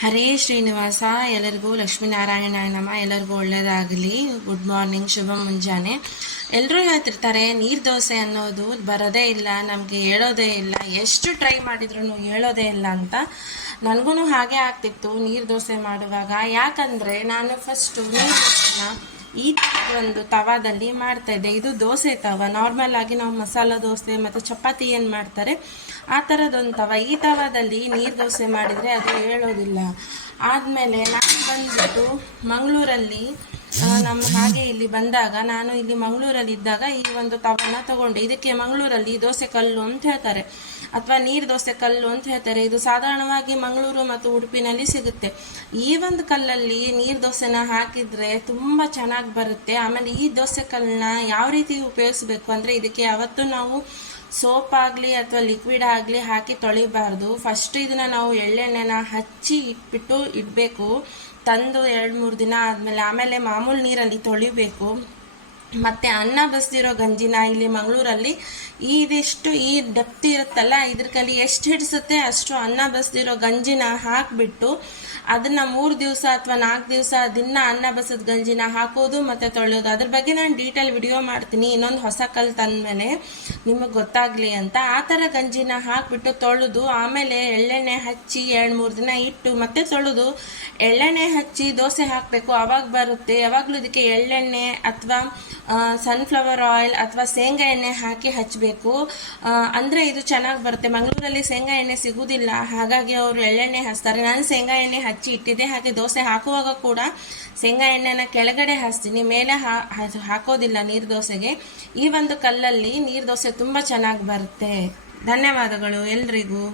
ಹರೇ ಶ್ರೀನಿವಾಸ, ಎಲ್ಲರಿಗೂ ಲಕ್ಷ್ಮೀನಾರಾಯಣ ನಮ, ಎಲ್ಲರಿಗೂ ಒಳ್ಳೇದಾಗಲಿ. ಗುಡ್ ಮಾರ್ನಿಂಗ್ ಶುಭ ಮುಂಜಾನೆ. ಎಲ್ಲರೂ ಹೇಳ್ತಿರ್ತಾರೆ, ನೀರು ದೋಸೆ ಅನ್ನೋದು ಬರೋದೇ ಇಲ್ಲ, ನಮಗೆ ಹೇಳೋದೇ ಇಲ್ಲ. ಎಷ್ಟು ಟ್ರೈ ಮಾಡಿದ್ರು ಹೇಳೋದೇ ಇಲ್ಲ ಅಂತ. ನನಗೂ ಹಾಗೆ ಆಗ್ತಿತ್ತು, ನೀರು ದೋಸೆ ಮಾಡುವಾಗ. ಯಾಕಂದರೆ ನಾನು ಫಸ್ಟು ನೀರು ಈ ಒಂದು ತವಾದಲ್ಲಿ ಮಾಡ್ತಾ ಇದ್ದೆ. ಇದು ದೋಸೆ ತವ. ನಾರ್ಮಲ್ ಆಗಿ ನಾವು ಮಸಾಲ ದೋಸೆ ಮತ್ತು ಚಪಾತಿ ಏನು ಮಾಡ್ತಾರೆ? ಆ ಥರದೊಂದು ತವ. ಈ ತವಾದಲ್ಲಿ ನೀರು ದೋಸೆ ಮಾಡಿದರೆ ಅದು ಹೇಳೋದಿಲ್ಲ. ಆದಮೇಲೆ ನಾನು ಬಂದ್ಬಿಟ್ಟು ಮಂಗಳೂರಲ್ಲಿ ನಮ್ಮ ಹಾಗೆ ಇಲ್ಲಿ ಬಂದಾಗ, ನಾನು ಇಲ್ಲಿ ಮಂಗಳೂರಲ್ಲಿ ಇದ್ದಾಗ ಈ ಒಂದು ತವನ್ನ ತಗೊಂಡೆ. ಇದಕ್ಕೆ ಮಂಗಳೂರಲ್ಲಿ ದೋಸೆ ಕಲ್ಲು ಅಂತ ಹೇಳ್ತಾರೆ. ಅಥವಾ ನೀರು ದೋಸೆ ಕಲ್ಲು ಅಂತ ಹೇಳ್ತಾರೆ. ಇದು ಸಾಧಾರಣವಾಗಿ ಮಂಗಳೂರು ಮತ್ತು ಉಡುಪಿನಲ್ಲಿ ಸಿಗುತ್ತೆ. ಈ ಒಂದು ಕಲ್ಲಲ್ಲಿ ನೀರು ದೋಸೆನ ಹಾಕಿದ್ರೆ ತುಂಬ ಚೆನ್ನಾಗಿ ಬರುತ್ತೆ. ಆಮೇಲೆ ಈ ದೋಸೆ ಕಲ್ಲನ್ನ ಯಾವ ರೀತಿ ಉಪಯೋಗಿಸ್ಬೇಕು ಅಂದರೆ ಇದಕ್ಕೆ ಯಾವತ್ತೂ ನಾವು ಸೋಪ್ ಆಗಲಿ ಅಥವಾ ಲಿಕ್ವಿಡ್ ಆಗಲಿ ಹಾಕಿ ತೊಳಿಬಾರ್ದು. ಫಸ್ಟ್ ಇದನ್ನ ನಾವು ಎಳ್ಳೆಣ್ಣೆನ ಹಚ್ಚಿ ಇಟ್ಬಿಟ್ಟು ಇಡಬೇಕು. ತಂದು ಎರಡು ಮೂರು ದಿನ ಆದಮೇಲೆ ಆಮೇಲೆ ಮಾಮೂಲಿ ನೀರಲ್ಲಿ ತೊಳಿಬೇಕು. ಮತ್ತು ಅನ್ನ ಬಸ್ದಿರೋ ಗಂಜಿನ ಇಲ್ಲಿ ಮಂಗಳೂರಲ್ಲಿ ಇದಿಷ್ಟು ಈ ಡಪ್ತಿ ಇರುತ್ತಲ್ಲ, ಇದ್ರ ಕಲಿ ಎಷ್ಟು ಹಿಡಿಸುತ್ತೆ ಅಷ್ಟು ಅನ್ನ ಬಸ್ದಿರೋ ಗಂಜಿನ ಹಾಕಿಬಿಟ್ಟು ಅದನ್ನು ಮೂರು ದಿವಸ ಅಥವಾ ನಾಲ್ಕು ದಿವಸ ದಿನ ಅನ್ನ ಬಸದ ಗಂಜಿನ ಹಾಕೋದು ಮತ್ತು ತೊಳೆಯೋದು. ಅದ್ರ ಬಗ್ಗೆ ನಾನು ಡೀಟೇಲ್ ವಿಡಿಯೋ ಮಾಡ್ತೀನಿ, ಇನ್ನೊಂದು ಹೊಸ ಕಲ್ ತಂದಮೇಲೆ ನಿಮಗೆ ಗೊತ್ತಾಗಲಿ ಅಂತ. ಆ ಥರ ಗಂಜಿನ ಹಾಕಿಬಿಟ್ಟು ತೊಳೆದು ಆಮೇಲೆ ಎಳ್ಳೆಣ್ಣೆ ಹಚ್ಚಿ ಎರಡು ಮೂರು ದಿನ ಇಟ್ಟು ಮತ್ತೆ ತೊಳೆದು ಎಳ್ಳೆಣ್ಣೆ ಹಚ್ಚಿ ದೋಸೆ ಹಾಕಬೇಕು. ಅವಾಗ ಬರುತ್ತೆ. ಯಾವಾಗಲೂ ಇದಕ್ಕೆ ಎಳ್ಳೆಣ್ಣೆ ಅಥವಾ ಸನ್ಫ್ಲವರ್ ಆಯಿಲ್ ಅಥವಾ ಶೇಂಗಾ ಎಣ್ಣೆ ಹಾಕಿ ಹಚ್ಚಬೇಕು ಅಂದರೆ ಇದು ಚೆನ್ನಾಗಿ ಬರುತ್ತೆ. ಮಂಗಳೂರಲ್ಲಿ ಶೇಂಗಾ ಎಣ್ಣೆ ಸಿಗುವುದಿಲ್ಲ ಹಾಗಾಗಿ ಅವರು ಎಳ್ಳೆಣ್ಣೆ ಹಚ್ತಾರೆ ನಾನು ಶೇಂಗಾ ಎಣ್ಣೆ ಹಚ್ಚಿ ಇಟ್ಟಿದ್ದೆ. ಹಾಗೆ ದೋಸೆ ಹಾಕುವಾಗ ಕೂಡ ಶೇಂಗಾ ಎಣ್ಣೆನ ಕೆಳಗಡೆ ಹಾಸ್ತೀನಿ. ಮೇಲೆ ಹಾಕೋದಿಲ್ಲ ನೀರು ದೋಸೆಗೆ. ಈ ಒಂದು ಕಲ್ಲಲ್ಲಿ ನೀರು ದೋಸೆ ತುಂಬ ಚೆನ್ನಾಗಿ ಬರುತ್ತೆ. ಧನ್ಯವಾದಗಳು ಎಲ್ರಿಗೂ.